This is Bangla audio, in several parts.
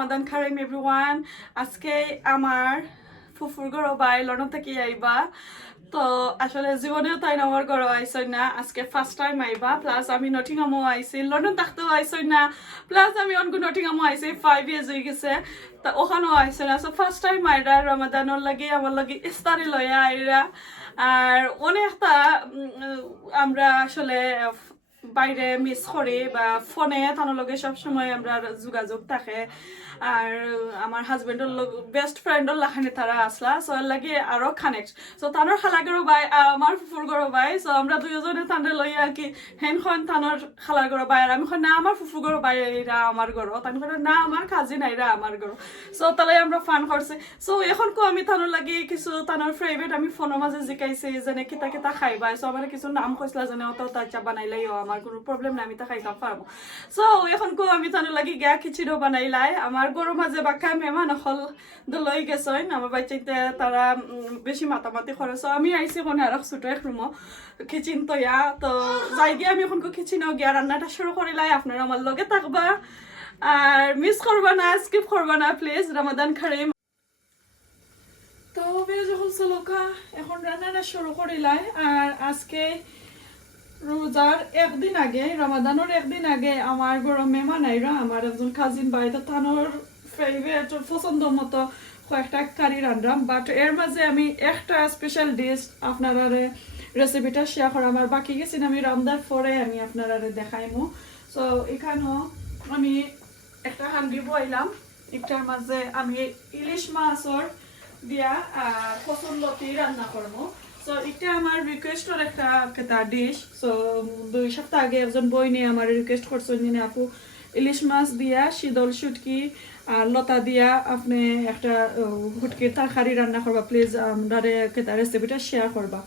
Ramadan Kareem everyone. আজকে আমার ফুফুর ঘর বাই লন্ডন থেকে আইবা তো আসলে জীবনেও তাই আমার ঘর আইসই না আজকে ফার্স্ট টাইম আইবা প্লাস আমি নটিংহামও আইছি লন্ডন থাকতেও আইসই না প্লাস আমি অনগু নটিংহামও আইছি 5 ইয়ার্স হয়ে গেছে তা ওখানেও আইসই না সো ফার্স্ট টাইম আইরা রমাদানের লাগি আমার লাগি ইফতারি লয়া আইরা আর অনেকটা আমরা আসলে বাইরে মিস করি বা ফোনে তানোর লগে সব সময় আমরা যোগাযোগ থাকে আর আমার হাজবেন্ডের লগ বেস্ট ফ্রেন্ডর লাখানে তারা আসলা সো এর লাগে আরো কানেক্ট সো তানোর খালাগরো বাই আমার ফুফুর গরো বাই সো আমরা দুইজনে তানরে লইয়া কি হেনখন তানোর খালার গরো বাই আর আমি না আমার ফুফুর গরো বাই এরা আমার গরো তান না আমার কাজিন আইরা আমার গরো সো তালাই আমরা ফান করছে সো এখন কো আমি তানোর লাগি কিছু তানোর ফেভারিট আমি ফোনের মাঝে জিকাইছি যেনে কিতা কিতা খাইবা সো আমার কিছু নাম কইছলা যেনে অত তাচা বানাইলাইও আমার কোনো প্রবলেম নাই আমি তা খাইতাম পারবো সো এখন কো আমি তানোর লাগি গিয়া খিচিড়িও বানাইলাই আমার গরু মাঝে বাক্কা মেহমান হল লই গেছেন আমার বাচ্চাতে তারা বেশি মাতামাতি করে সো আমি আইছি কোনে আর ছোট এক রুমো কিচেন তৈয়া তো যাই গিয়ে আমি এখন কিচেনও গিয়া রান্নাটা শুরু করিলাই আপনারা আমার লগে থাকবা আর মিস করবা না স্কিপ করবা না প্লিজ রমাদান কারীম তো যখন চলকা এখন রান্নাটা শুরু করিলাই আর আজকে রোজার একদিন আগে রমাদানের একদিন আগে আমার বড় মেহমান আইরা আমার একজন কাজিন ভাই তো তানোর ফেভারিট পছন্দ মতো কয়েকটা কারি রান্নাম বাট এর মাঝে আমি একটা স্পেশাল ডিশ আপনারা রেসিপিটা শেয়ার করা আমার বাকি গেছিন আমি রমদার পরে আমি আপনারা দেখাইমু সো এখানেও আমি একটা হান্ডি বইলাম একটার মাঝে আমি ইলিশ মাছর দিয়া ফসলতি রান্না করবো সো এটা আমার রিকোয়েস্টর একটা ডিশ সো 2 সপ্তাহ আগে একজন বই নিয়ে আমার রিকোয়েস্ট করছেন আপু ইলিশ মাছ দিয়া শীতল শুটকি আর লতা দিয়া আপনি একটা হুটকির তরকারি রান্না করবা প্লিজ আমাদের একটা রেসিপিটা শেয়ার করবা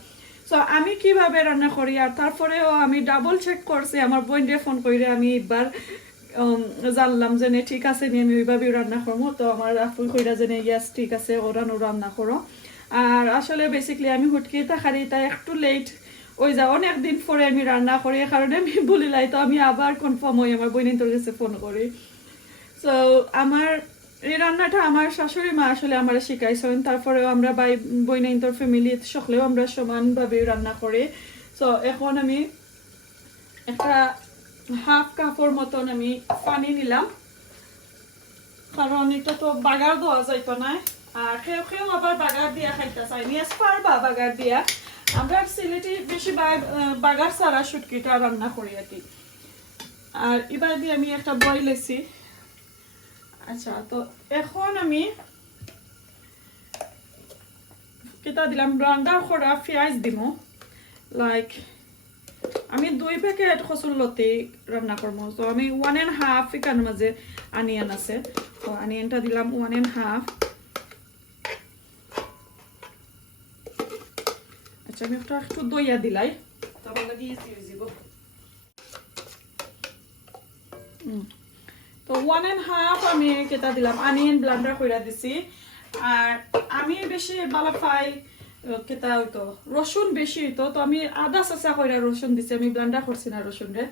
সো আমি কিভাবে রান্না করি আর তারপরেও আমি ডাবল চেক করছি আমার বোনকে ফোন করে আমি একবার জানলাম যে ঠিক আছে নি আমি ওইভাবে রান্না করবো তো আমার আপু কইরা যে ইয়াস ঠিক আছে ওরানো রান্না করো আর আসলে বেসিক্যালি আমি হুটকি তরকারিটা একটু লেট ওই যা অনেকদিন পরে আমি রান্না করি এই কারণে আমি বলিলাই তো আমি আবার কনফার্ম হই আমার বোনের কাছে ফোন করি সো আমার এই রান্নাটা আমার শাশুড়ি মা আসলে আমার শিখাইছেন তারপরেও আমরা বোনের ফ্যামিলি সকলেও আমরা সমানভাবে রান্না করি সো এখন আমি একটা হাফ কাপড় মতন আমি পানি নিলাম কারণ এটা তো বাগার দেওয়া যাইতো না আর কেউ আবার বাগার দিয়া খাইতে চাই নিয়ে পারবা বাগার দিয়া আমরা সিলেটি বেশি বাগার ছাড়া শুটকিটা রান্না করি আর কি আর এবার দিয়ে আমি একটা বয়েল লেছি আচ্ছা তো এখন আমি কেটা দিলাম রান্না করা পেঁয়াজ দিব লাইক আমি 2 প্যাকেট কসুরলতি রান্না করবো তো আমি 1.5 এখান মাঝে আনিয়ান আছে তো আনিয়ানটা দিলাম 1.5 আচ্ছা আমি একটু দইয়া দিলাই তারপর লাগি ইজি হয়ে যাব তো 1.5 আমি কেটা দিলাম আনিয়ান ব্লেন্ডার কইরা দিছি আর আমি বেশি ভালো পাই কেটা হইতো রসুন বেশি হইতো তো আমি আদা চাচা কইরা রসুন দিছি আমি ব্লেন্ডার করছি না রসুন রে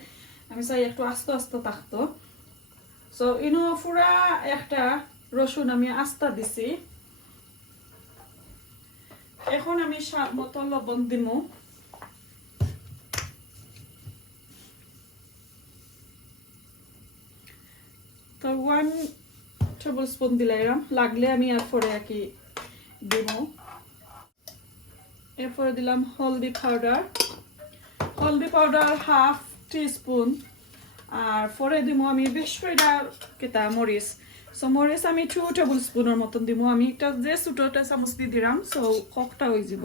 আমি চাই একটু আস্তে আস্তে থাকতো সো ইনো পুরা একটা রসুন আমি আস্তা দিছি এখন আমি স্বাদ মতো লবণ দিব তো 1 টেবিলস্পুন দিলাম লাগলে আমি আর পরে কি দিব এরপরে দিলাম হলদি পাউডার হাফ টিস্পুন আর পরে দিব আমি বেশ কয়টা কেটা মরিচ সো মরিচ আমি 2 টেবিলস্পুনের মতন দিব আমি একটা যে ছোটটা চামচ দিয়ে দিলাম সো ককটা হয়ে যাব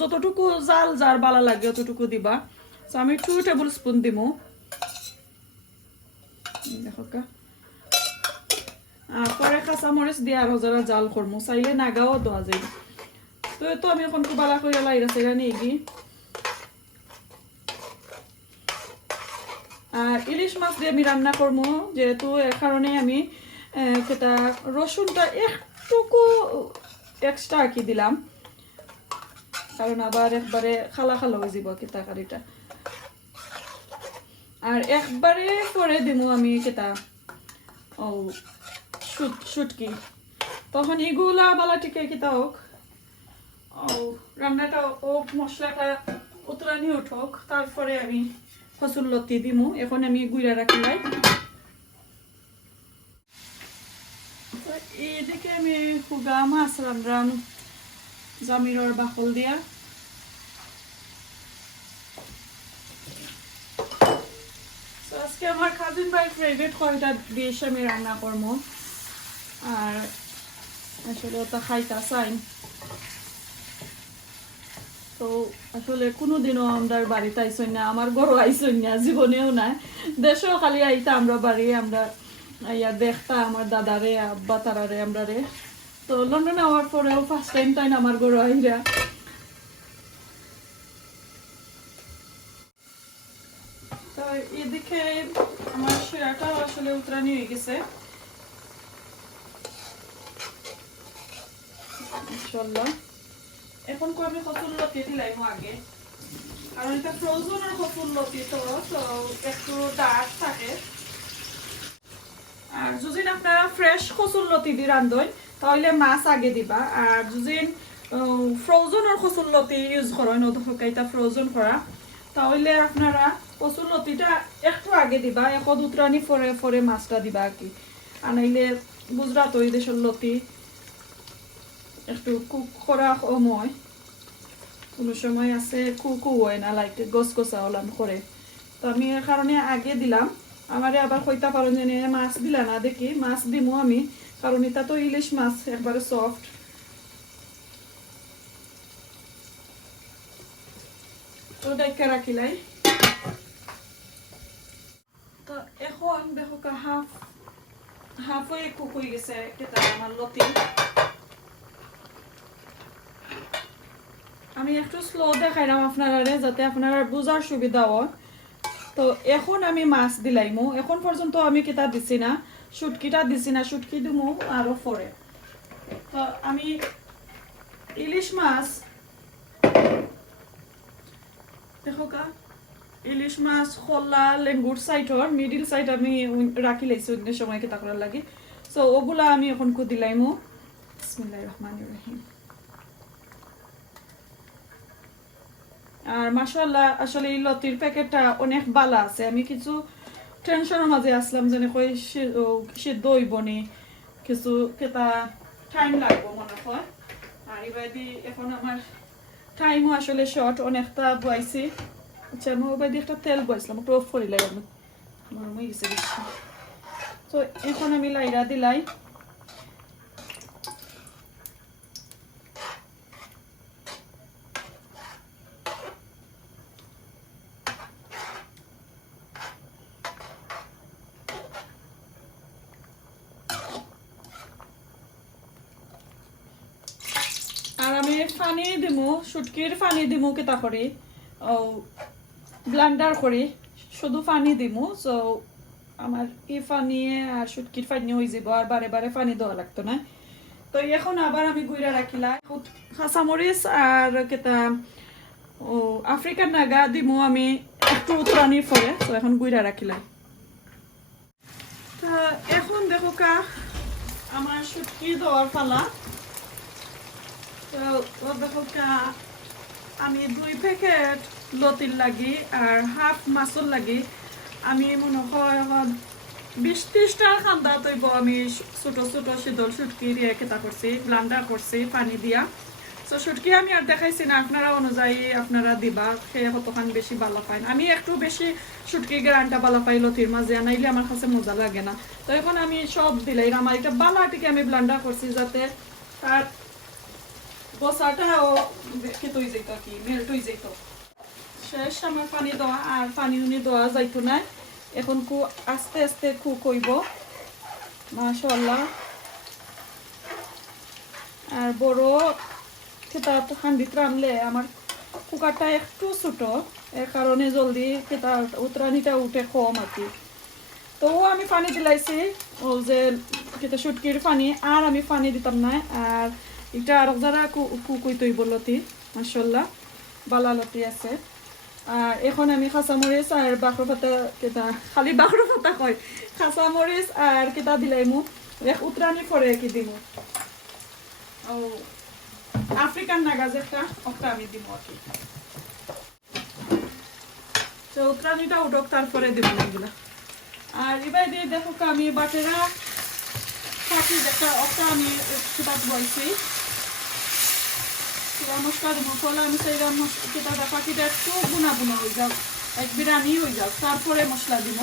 যতটুকু জাল যার ভালো লাগে ততটুকু দিবা সো আমি 2 টেবিলস্পুন দিব দেখো কা আর পরে কাঁচা মরিচ দিয়ে আরো যারা জাল করবো চাইলে নাগাও দেওয়া যায় তো আমি এখন খুব ভালো করে লাই গেছে নিয়ে আর ইলিশ মাছ দিয়ে আমি রান্না করবো যেহেতু এর কারণে আমি সেটা রসুনটা একটুকু এক্সট্রা কি দিলাম কারণ আবার একবারে খালা হয়ে যাব কি তরকারিটা আর একবারে পরে দিমু আমি কেটা ও শুটকি তখন এগুলা বালাটিকে কিতা হোক রান্নাটা ও মশলাটা উতরানি উঠোক তারপরে আমি ফসলতি দিমু এখন আমি গুইরা রাখিলাই এইদিকে আমি হুগা মাছ রান্ধাম জামিরর বাকল দিয়া আজকে আমার কাজিন ভাই ফেভারিট কয়টা ডিশ আমি রান্না করবো আর আসলে ওটা খাইতা চাই তো আসলে কোনোদিনও আমরা বাড়িতে আইসই না আমার ঘরও আইসই না জীবনেও না দেশেও খালি আইতা আমরা বাড়ি আমরা ইয়া দেখতা আমার দাদারে আব্বা তারারে আমরা রে তো লন্ডনে আওয়ার পরেও ফার্স্ট টাইম তাই না আমার ঘরও আইরা তো এদিকে আমার শিরাটাও আসলে উতরানি হয়ে গেছে ইনশাআল্লাহ এখন কো আমি কচুরলতি দিলাম আগে কারণ এটা ফ্রোজেন আর কচুরলতি তো একটু ডার্ক থাকে আর যদি আপনারা ফ্রেশ কচুরলতি দিয়ে রান্ধেন তাহলে মাছ আগে দিবা আর যদি ফ্রোজেন আর কচুরলতি ইউজ করেন এটা ফ্রোজেন করা তাহলে আপনারা কচুরলতিটা একটু আগে দিবা এক দুতরানি পরে পরে মাছটা দিবা আর কি আর নাইলে গুজরাট ওই দেশের লতি একটু কুক করা কম হয় কোনো সময় আছে কুকু হয় না লাইক গসগসা ওলাম করে তো আমি এর কারণে আগে দিলাম আমারে আবার কইতা পারেন যে মাছ দিলা না দেখি মাছ দিমু আমি কারণ এটা তো ইলিশ মাছ একবারে সফট তো ডাইকা রাখিলাই তো এখন দেখো হাফ হয়ে কুক হয়ে গেছে কেটা আমার লতি আমি একটু স্লো দেখাইলাম আপনারা যাতে আপনারা বুঝার সুবিধা হয় তো এখন আমি মাছ দিলাইমু এখন পর্যন্ত আমি কেটা দিছি না শুটকিটা দিছি না শুটকি দিমু আরো পরে তো আমি ইলিশ মাছ দেখো কা ইলিশ মাছ খোলা লেঙ্গুর সাইডর মিডিল সাইড আমি রাখি লাইছি অন্য সময় কেটা করার লাগে সো ওগুলা আমি এখন কো দিলাইমু বিসমিল্লাহির রহমানির রহিম আর মাশাআল্লাহ আসলে এই লতির প্যাকেটটা অনেক ভালো আছে আমি কিছু টেনশনের মাঝে আসলাম যে কই সিদ্ধ হইব নি কিছু কেটা টাইম লাগবে মনে হয় আর এবারে এখন আমার টাইমও আসলে শর্ট অনেকটা বইছি আচ্ছা আমি ওবাদি একটা তেল বইছিলাম একটু অফ করে লাই আমি গরম হয়ে গেছে বেশি তো এখন আমি লাইরা দিলাই আর আমি পানি দিমু শুটকির পানি দিমু কেটা করি ব্লেন্ডার করি শুধু পানি দিমু সো আমার এই পানি আর শুটকির পানি হয়ে যাব আর বারে বারে পানি দেওয়া লাগতো না তো এখন আবার আমি গুইরা রাখিলা কাঁচামরিচ আর কেটা আফ্রিকান নাগা দিমু আমি একটু উতরানির পরে তো এখন গুইরা রাখিলাম তা এখন দেখো কা আমার শুটকি দেওয়ার পালা তো দেখো কা আমি 2 প্যাকেট লতির লাগি আর হাফ মাছর লাগি আমি মনে হয় 20-30টা খান্দা তৈব আমি ছোট ছোট শীতল শুটকি দিয়ে কেটা করছি ব্লেন্ডার করছি পানি দিয়া তো শুটকি আমি আর দেখাইছি না আপনারা অনুযায়ী আপনারা দিবা খেয়ে কতখান বেশি ভালো পাই আমি একটু বেশি শুটকি গ্রানটা ভালো পাই লতির মাঝে নাইলে আমার কাছে মজা লাগে না তো এখন আমি সব দিলাই আমার এটা বালাটিকে আমি ব্লেন্ডার করছি যাতে তার বসাটাও খেতে হয়ে যেত কি মেল্ট হয়ে যেত শেষ আমার পানি দেওয়া আর পানি উনি দেওয়া যাইতো না এখন আস্তে আস্তে কুক হইব মাশাআল্লাহ আর বড় খেতা হান্ডিতে রানলে আমার কুকারটা একটু ছোট এর কারণে জলদি খেতা উতরানিটা উঠে কম আর কি তো আমি পানি দিলাইছি ও যে খেতে শুটকির পানি আর আমি পানি দিতাম না আর এটা আর যারা কুক হইতে হইব লতি মাশাআল্লাহ বালা লতি আছে আর এখন আমি কাঁচামরিচ আর বাখর পাতা কেটা খালি বাখর পাতা কয় কাঁচামরিচ আর কেটা দিলাইমু এক উতরানি পরে কি দিব ও আফ্রিকান নাগা যেটা ওটা আমি দিব আর কি তো উতরানিটা উঠক তারপরে দিব এগুলা আর এবার দিয়ে দেখো আমি বাটেরা ফাঁকি যেটা ওটা আমি কিতাব বলছি মশলা দিব ফলে আমি সেই কিতাবটা ফাঁকিটা একটু বুনা বুনা হয়ে যাও এক বিরানি হয়ে যাও তারপরে মশলা দিব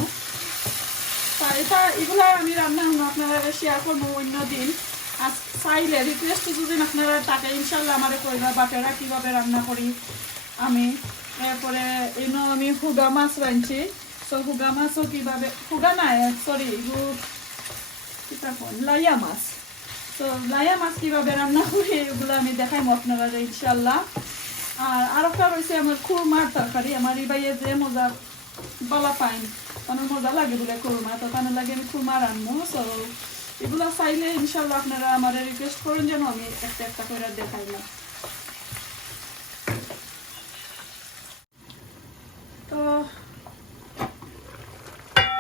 তা এটা এগুলা আমি রান্না আপনারা শেয়ার করবো অন্য দিন আজ চাইলে রিকোয়েস্ট যদি আপনারা তাকে ইনশাল্লাহ আমার কইবা বাটেরা কীভাবে রান্না করি আমি এরপরে এনো আমি হুগা মাছ রাঁধছি তো হুগা মাছও কীভাবে হুগা নাই সরি লাইয়া মাছ তো লাইয়া মাছ কীভাবে রান্না করি এগুলো আমি দেখাইম আপনারা ইনশাল্লাহ আর একটা রয়েছে আমার খুরমার তরকারি আমার এই বাইয়ে যে মজা বলা পাইন আমার মজা লাগে বলে খুরমা তো তার লাগে আমি খুরমা রান্নো তো এগুলো চাইলে ইনশাল্লাহ আপনারা আমার রিকোয়েস্ট করেন যেন আমি একটা একটা করে দেখাইলাম তো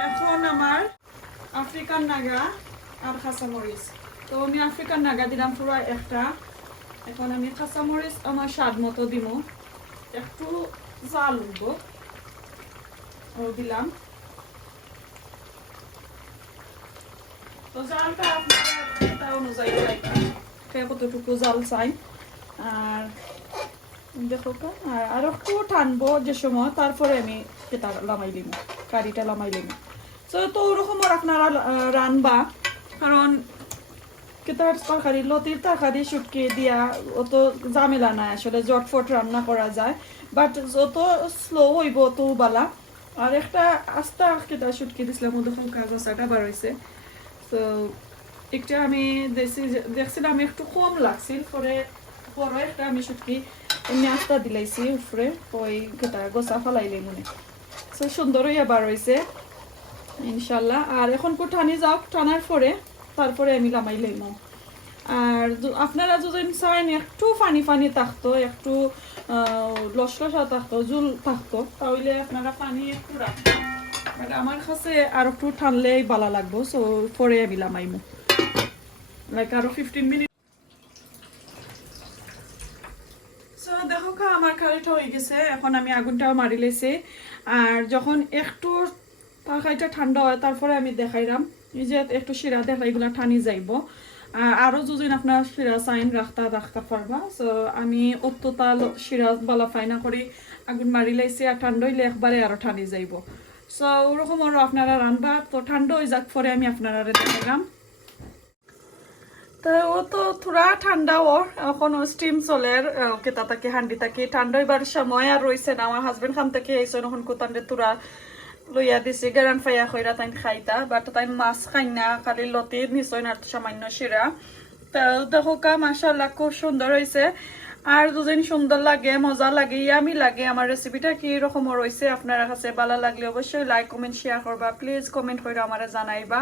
এখন আমার আফ্রিকান নাগা আর কাঁচামরিচ তো আমি আফ্রিকান নাগা দিলাম পুরো একটা এখন আমি কাঁচামরিচ আমার স্বাদ মতো দিব একটু জাল উঠব ও দিলাম তো জালটা আপনারা অনুযায়ী কতটুকু জাল চাই আর দেখো আর একটু টানবো যে সময় তারপরে আমি এটা লামাই দিব কারিটা লামাই দিব তো ওরকম আপনারা রানবা কারণ কেতার তরকারি লতির তরকারি শুটকি দিয়া অত ঝামেলা নাই আসলে জটফট রান্না করা যায় বাট যত স্লো হইব তো বালা আর একটা আস্তা কেতা শুটকি দিছিলাম ওরকম কাজ আছে এটা বার হয়েছে তো একটা আমি দেখছিলাম একটু কম লাগছিল পরে বড় একটা আমি শুটকি এমনি আস্তা দিলাইছি উপরে ওই কেতা গোসা ফেলাইলে মনে তো সুন্দর হইয়া বার হয়েছে ইনশাল্লাহ আর এখন টানি যাও টানার পরে তারপরে আমি লামাই লইম আর আপনারা যদি চাইন একটু ফানি ফানি থাকতো একটু লসলসা থাকতো জুল থাকতো তাহলে আপনারা পানি একটু রাখবেন বাট আমার কাছে আর একটু টানলেই ভালো লাগবো সো পরে আমি লামাইমু লাইক আরো 15 মিনিট সো দেখো আমার কারিটা হয়ে গেছে এখন আমি আগুনটাও মারি লেছি আর যখন একটু তরকারিটা ঠান্ডা হয় তারপরে আমি দেখাইলাম এই যে একটু শিরা দেখা এগুলা ঠানি যাইব আরও যদি আপনার শিরা চাইন রাখতে পারবা সো আমি অত্যতা শিরা বালা ফাইনা করে আগুন মারি লাইছি আর ঠান্ডা হইলে একবারে আরও ঠানি যাইব সো ওরকম আরও আপনারা রানবা তো ঠান্ডা হয়ে যাক পরে আমি আপনারা দেখাইলাম তো ও তো থোড়া ঠান্ডা ওর এখন স্টিম চলের কেতা থাকি হান্ডি থাকি ঠান্ডা হইবার সময় আর রয়েছে না আমার হাজবেন্ড খান থেকে এইসন এখন কোথান্ডে তোরা লইয়া দিছি গেরান ফাইয়া কইরা তাই খাইতা বাট তাই মাছ খাই না খালি লতির নিশ্চয় না সামান্য শিরা তো দেখো মাশাআল্লাহ খুব সুন্দর হয়েছে আর দুদিন সুন্দর লাগে মজা লাগে ইয়ামি লাগে আমার রেসিপিটা কি রকম রয়েছে আপনার কাছে ভালো লাগলে অবশ্যই লাইক কমেন্ট শেয়ার করবা প্লিজ কমেন্ট করে আমারে জানাইবা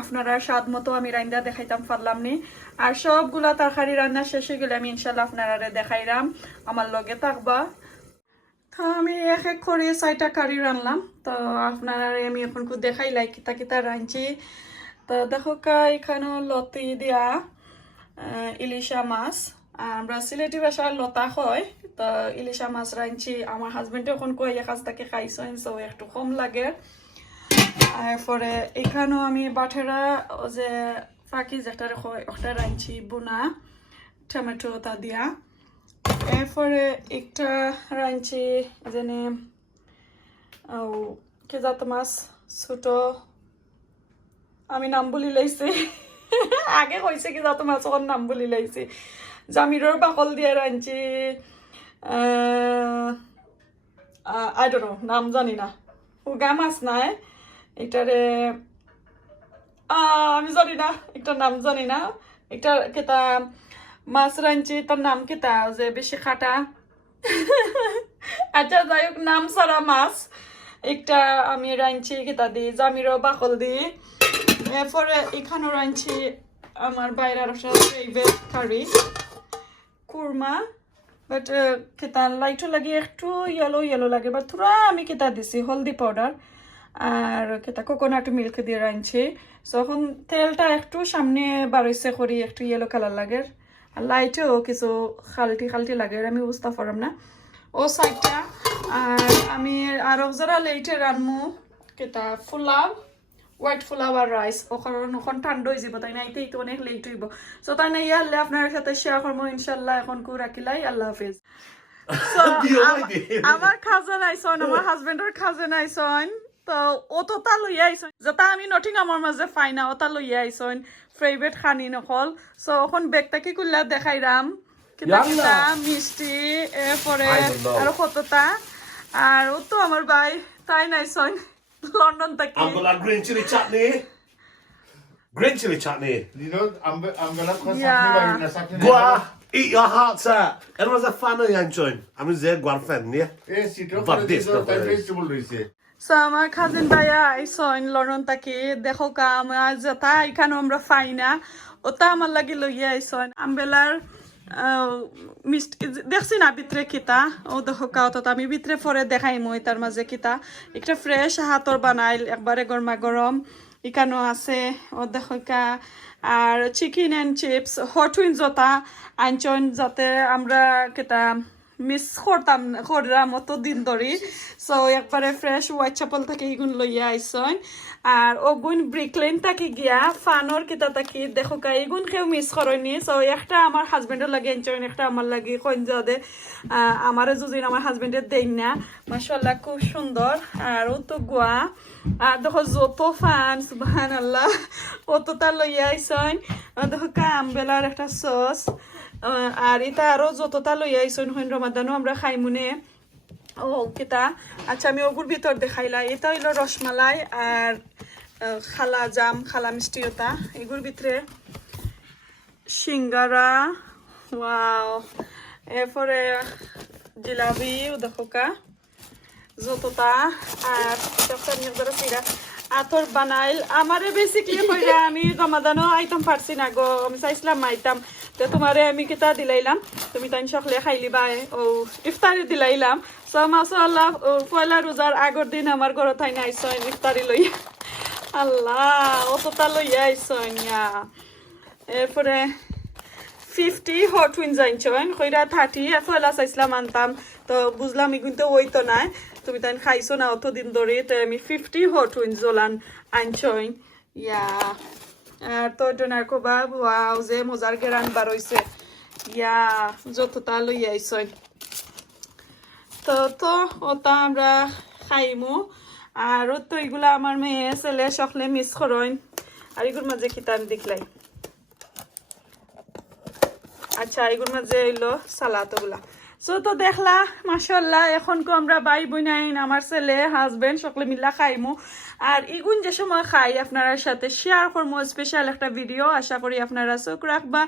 আপনারা স্বাদ মতো আমি রান্না দেখাইতাম পারলাম নি আর সবগুলা তরকারি রান্না শেষ হয়ে গেলে আমি ইনশাল্লাহ আপনারা দেখাইলাম আমার লগে থাকবা আমি এক এক করে 6টা কারি রান্নাম তো আপনারা আমি এখন দেখাইলাই কিতা কিতা রাঁধছি তো দেখো এখানে লতি দিয়া ইলিশা মাছ আমরা সিলেটি ভাষার লতা হয় তো ইলিশা মাছ রাঁধছি আমার হাজবেন্ডে এখন কই কাছ থেকে খাইছেন সো একটু কম লাগে এরপরে এখানেও আমি বাটেরা যে ফাঁকি যেটা ওটা রাঁধছি বোনা টমেটো তা দিয়া এরপরে একটা রাঁধছি যেনে কে জাত মাছ ছোট আমি নাম বলি লাইছি আগে কইছে কি জাত মাছ ওর নাম বলি লাইছি জামিরর বাকল দিয়ে রাঁধছি আই ডোন্ট নো নাম জানি না হুগা মাছ নাই এটারে আমি জানি না একটা নাম জানি না একটা কেতা মাছ রাঁধছি তার নাম কেতা যে বেশি খাটা আচ্ছা যাই হোক নাম ছাড়া মাছ একটা আমি রাঁধছি কেতা দিই জামিরও বাকল দিই এরপরে এখানেও রাঁধছি আমার বাইরের ফেভারিট কারি কুরমা বাট কেতা লাইটও লাগে একটু ইয়েলো ইয়েলো লাগে বাট থোড়া আমি কেতা দিছি হলদি পাউডার আর কেতা কোকোনাট মিল্ক দিয়ে রাঁধছি। সো এখন তেলটা একটু সামনে বাড়াইছে করি, একটু ইয়েলো কালার লাগে আর লাইটেও কিছু খালটি লাগে, আমি বুঝতে পারলাম না ও সাইডটা। আর আমি আরও যারা লেটে রানমু কেতা ফুলাও হোয়াইট ফুলাও আর রাইস ওখান ঠান্ডা হয়ে যাব, তাই না এতেই তো অনেক লেট হইব। সো তাই না ইয়ারলে আপনার সাথে শেয়ার করবো ইনশাল্লাহ। এখন কু রাখিলাই, আল্লাহ হাফিজ। আমার খাজেন আইসন, আমার হাজবেন্ডের খাজেন আইসন, তো ও তো তা লইয়া আইসন যেটা আমি নটিংহামৰ মাঝে পাই না, ওটা লইয়া আইসন ফেভারিট খানি নকল। সো এখন বেগটা কি করলে দেখাইরাম কিতা কিতা মিষ্টি এরপরে আর কতটা। আর ও তো আমার ভাই তাই নাইসন লন্ডন থেকে। I'm gonna have green chili chutney. Green chili chutney. You know, I'm gonna cause something. Go on, eat your hearts out. Everyone's a fan of Yang Chun. I'm in there, Guarfen, yeah? Yes, you don't But want this, to not do this. vegetable রইছে। সো আমার খাজিন ভাইয়া আইসন লন্ডন থেকে, দেখো কা আমার যেটা এখানে আমরা পাই না ওটা আমার লাগে লইয়া আইসন। আমবেলার মিষ্টি দেখছি না ভিতরে কিতা, ও দেখো কা অত আমি ভিতরে পরে দেখাই মই তার মাঝে কিতা একটা ফ্রেশ হাতর বানাইল একবারে গরমা গরম এখানেও আছে ও দেখো কা। আর chicken and chips hot wing যতা আনছন যাতে আমরা কিতা মিস করতাম অত দিন ধরে। সো একবারে ফ্রেশ হোয়াইট চ্যাপেল থেকে এগুন লইয়া আইসন। আর ওগুন ব্রিকলেন থাকি গিয়া ফানর কিতা থাকি দেখো কা এগুন কেউ মিস করেনি। সো একটা আমার হাজবেন্ডের লাগে এনজয়, একটা আমার লাগে কইন দে আমারও যদিন আমার হাজবেন্ডের দেই না। মাশাআল্লাহ খুব সুন্দর। আর ও তো গোয়া আর দেখো যত ফান সুবহানাল্লাহ অতটা লইয়া আইসন। দেখো কা আমবেলার একটা সস। আর এটা আরো যতটা লইয়া আইসন হইন রমাদানও আমরা খাইমুনে ও কিতা। আচ্ছা আমি ওগুর ভিতর দেখাইলা, এটা হইলো রসমালাই আর খালা জাম খালা মিষ্টি ওটা এগুর ভিতরে সিঙ্গারা ওয়াও, এরপরে জিলাপি দেখো কা যতটা। আর সিরা আতর বানাইল আমারে বেসিকলি কইরা আমি রমাদানও আইতাম পারছি না গো, আমি চাইছিলাম আইতাম তো তোমারে আমি কিতা দিলাইলাম তুমি তাই সকলে খাইলিবা ও ইফতারি দিলাইলাম। সো মাশাআল্লাহ পয়লা রোজার আগর দিন আমার ঘর থাই না আইসন ইফতারি লইয়া, আল্লাহ অতটা লইয়া আইসন। এরপরে 50 হট উইন্স আনছন কইরা 30 পয়লা চাইছিলাম আনতাম তো বুঝলাম এগুন তো ওই তো নাই, তুমি তাই খাইছো না অত দিন ধরে, তো আমি 50 হট উইন্স জলান আনছন ইয়া। আর তো ডোনার কবাব ওয়াও যে মজার গেরান বার হইছে ইয়া যতটা লইয়া আইসন। তো ওটা আমরা খাইমু। আর তো এগুলা আমার মেয়ে ছেলে সকলে মিস করেন। আর এগুর মাঝে খিতান দেখলাই, আচ্ছা এগুর মাঝে এলো সালাদ ওগুলা। সো তো দেখলা মাশাআল্লাহ এখন কো আমরা ভাই বোনাইন আমার ছেলে হাজবেন্ড সকলে মিলা খাইমু। আর ইগুন যে সময় খাই আপনার সাথে শেয়ার করবো স্পেশাল একটা ভিডিও, আশা করি আপনারা চোখ রাখবা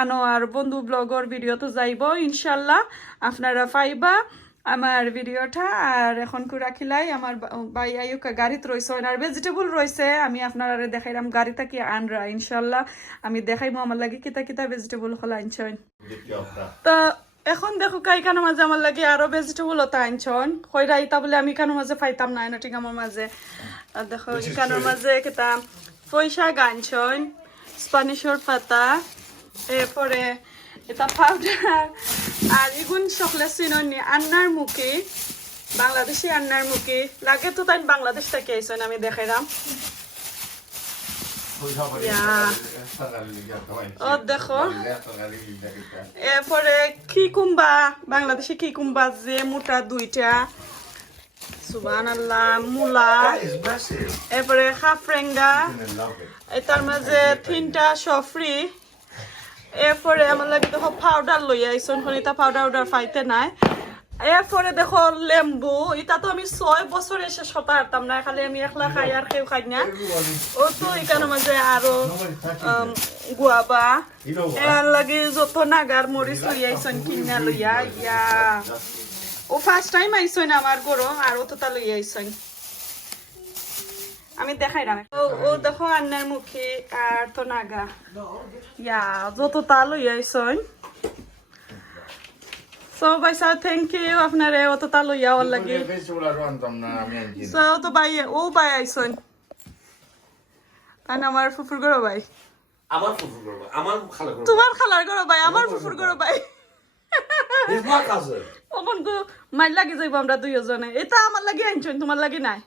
আনো। আর বন্ধু ব্লগর ভিডিও তো যাইব ইনশাল্লাহ, আপনারা পাইবা আমার ভিডিওটা। আর এখন কু রাখিলাই আমার ভাই আয়ুকা গাড়িতে রয়েছে আর ভেজিটেবল রয়েছে, আমি আপনারা দেখাইলাম গাড়িটা কি আনরা ইনশাল্লাহ আমি দেখাইবো আমার লাগে কিতা কিতা ভেজিটেবল হল আনছন। তো এখন দেখো কাইখানো মাঝে আমার লাগে আরো ভেজিটেবল ওটা আনছন কইরা ইতা বলে আমি কানো মাঝে পাইতাম না ঠিক আমার মাঝে। আর দেখো ইকানোর মাঝে কিতা পয়সা গানছন স্প্যানিশর পাতা, এরপরে এটা পাউডার। আর এগুন সকলে চিননি আন্নার মুখি, বাংলাদেশি আন্নার মুখি লাগে তো তাই বাংলাদেশ থেকে আইসন আমি দেখাইলাম। ও দেখো এরপরে কিকুম্বা বাংলাদেশি কিকুম্বা যে মোটা দুইটা সুবহানাল্লাহ মুলা, এরপরে খাফরেঙ্গা এটার মাঝে 3টা সফরি। এরপরে আমার লাগে দেখো পাউডার লইয়া আইসন এটা পাউডার ওডার পাইতে নাই। এরপরে দেখো লেম্বু, এটা তো আমি 6 বছর এসে সতা হারতাম না, খালি আমি একলা খাই আর কেউ খাই না। ও তো এখানে মাঝে আরো গুয়াবা এর লাগে যত নাগার মরিচ লইয়া আইসন কিনা লইয়া ইয়া। ও ফার্স্ট টাইম আইসন আমার গরম আর ও তো তা লইয়া আইসন আমি দেখাই না। ও দেখো আন্নার মুখে আর তো নাগা ইয়া যত তা লইয়া আইসন সো ভাই স্যার থ্যাংক ইউ আপনারে অত তা লইয়া ওর লাগি vegetable আর আনতাম না আমি আনছি সো তো ভাই ও ভাই আইসন তাই আমার ফুফুর গরো ভাই আমার ফুফুর করবো আমার খালা করবো তোমার খালার গরো ভাই আমার ফুফুর গরো ভাই He's my cousin. অমন গো মাইর লাগি যাইব আমরা দুইজনে এটা আমার লাগি আনছন তোমার লাগি নাই